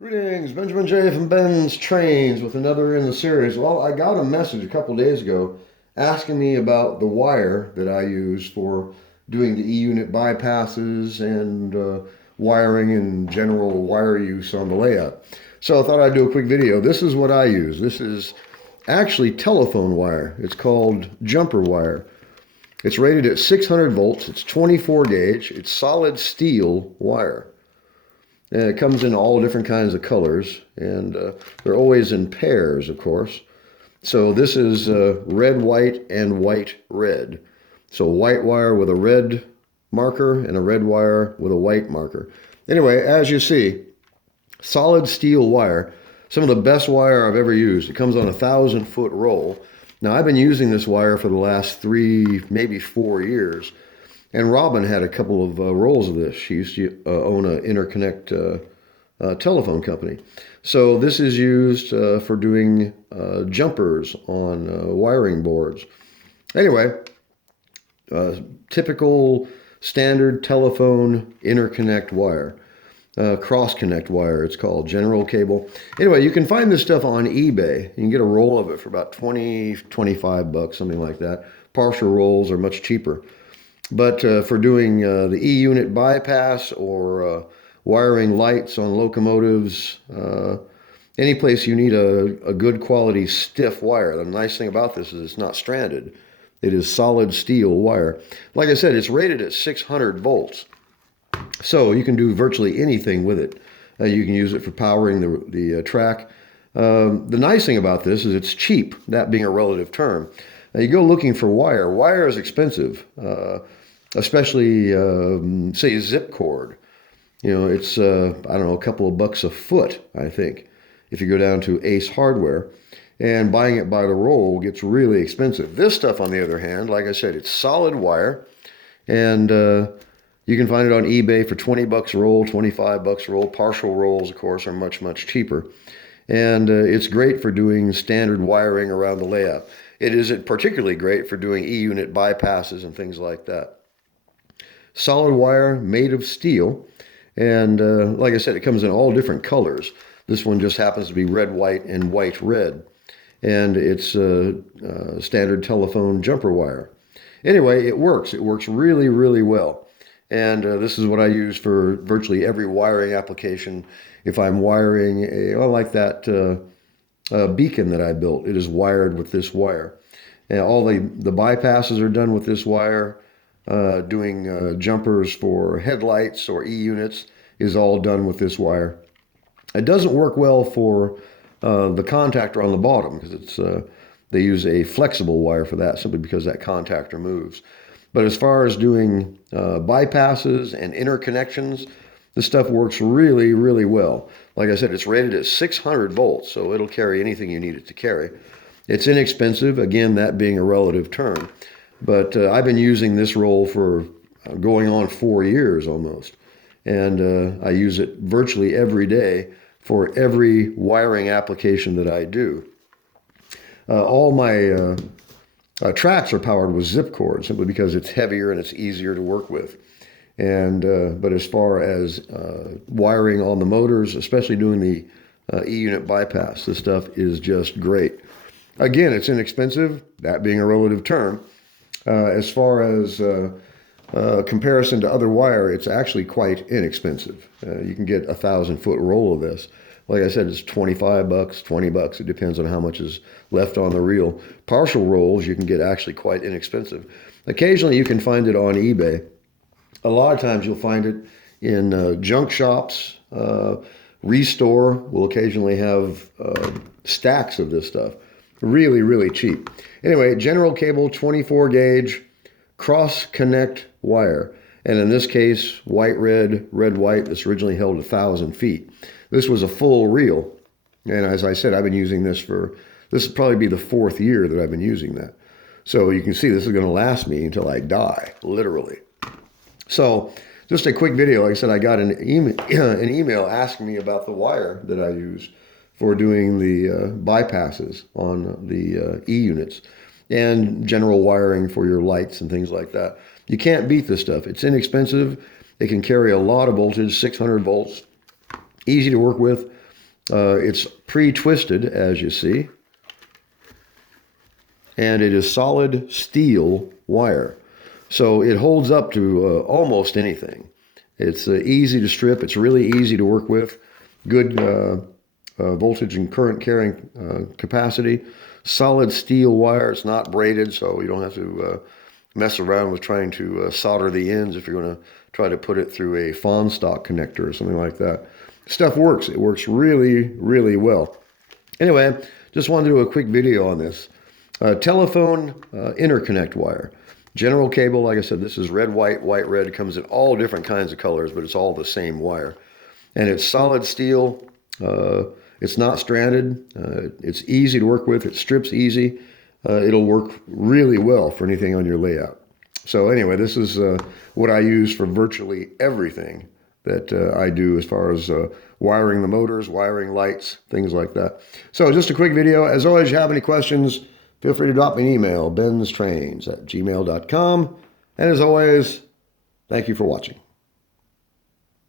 Greetings, Benjamin J. from Ben's Trains with another in the series. Well, I got a message a couple days ago asking me about the wire that I use for doing the E-unit bypasses and wiring and general wire use on the layout. So I thought I'd do a quick video. This is what I use. This is actually telephone wire. It's called jumper wire. It's rated at 600 volts. It's 24 gauge. It's solid steel wire. And it comes in all different kinds of colors, and they're always in pairs, of course. So this is red, white, and white, red. So white wire with a red marker and a red wire with a white marker. Anyway, as you see, solid steel wire, some of the best wire I've ever used. It comes on a 1,000-foot roll. Now, I've been using this wire for the last 3, maybe 4 years. And Robin had a couple of rolls of this. She used to own an Interconnect telephone company. So this is used for doing jumpers on wiring boards. Anyway, typical standard telephone interconnect wire. Cross-connect wire, it's called, general cable. Anyway, you can find this stuff on eBay. You can get a roll of it for about 20, 25 bucks, something like that. Partial rolls are much cheaper. But for doing the E-unit bypass or wiring lights on locomotives, any place you need a good quality stiff wire. The nice thing about this is it's not stranded. It is solid steel wire. Like I said, it's rated at 600 volts. So you can do virtually anything with it. You can use it for powering the track. The nice thing about this is it's cheap, that being a relative term. Now you go looking for wire. Wire is expensive. Especially, say, zip cord. You know, it's, I don't know, a couple of bucks a foot, I think, if you go down to Ace Hardware. And buying it by the roll gets really expensive. This stuff, on the other hand, like I said, it's solid wire. And you can find it on eBay for 20 bucks a roll, 25 bucks a roll. Partial rolls, of course, are much, much cheaper. And it's great for doing standard wiring around the layout. It is particularly great for doing E-unit bypasses and things like that. Solid wire made of steel, and like I said, it comes in all different colors. This one just happens to be red, white, and white, red, and it's standard telephone jumper wire. Anyway, it works. It works really, really well, and this is what I use for virtually every wiring application. If I'm wiring like that beacon that I built, it is wired with this wire, and all the bypasses are done with this wire. Doing jumpers for headlights or E-units is all done with this wire. It doesn't work well for the contactor on the bottom because it's they use a flexible wire for that simply because that contactor moves. But as far as doing bypasses and interconnections, this stuff works really, really well. Like I said, it's rated at 600 volts, so it'll carry anything you need it to carry. It's inexpensive, again, that being a relative term. But I've been using this roll for going on 4 years almost. And I use it virtually every day for every wiring application that I do. All my tracks are powered with zip cord simply because it's heavier and it's easier to work with. And but as far as wiring on the motors, especially doing the E-unit bypass, this stuff is just great. Again, it's inexpensive, that being a relative term. As far as comparison to other wire, it's actually quite inexpensive. You can get a 1,000-foot roll of this. Like I said, it's 25 bucks, 20 bucks. It depends on how much is left on the reel. Partial rolls you can get actually quite inexpensive. Occasionally you can find it on eBay. A lot of times you'll find it in junk shops. Restore will occasionally have stacks of this stuff. Really, really cheap. Anyway, general cable, 24 gauge, cross connect wire. And in this case, white, red, red, white. This originally held 1,000 feet. This was a full reel. And as I said, I've been using this will probably be the 4th year that I've been using that. So you can see this is going to last me until I die, literally. So just a quick video. Like I said, I got an email asking me about the wire that I used for doing the bypasses on the E-units and general wiring for your lights and things like that. You can't beat this stuff. It's inexpensive. It can carry a lot of voltage, 600 volts, easy to work with. It's pre-twisted, as you see, and it is solid steel wire. So it holds up to almost anything. It's easy to strip. It's really easy to work with. Good voltage and current carrying capacity. Solid steel wire. It's not braided, so you don't have to mess around with trying to solder the ends if you're going to try to put it through a fawn stock connector or something like that. Stuff works. It works really, really well. Anyway, just wanted to do a quick video on this. Telephone interconnect wire. General cable, like I said, this is red, white, white, red. It comes in all different kinds of colors, but it's all the same wire. And it's solid steel. It's not stranded. It's easy to work with. It strips easy. It'll work really well for anything on your layout. So anyway, this is what I use for virtually everything that I do as far as wiring the motors, wiring lights, things like that. So just a quick video. As always, if you have any questions, feel free to drop me an email, BENZTRAINZ@gmail.com. And as always, thank you for watching.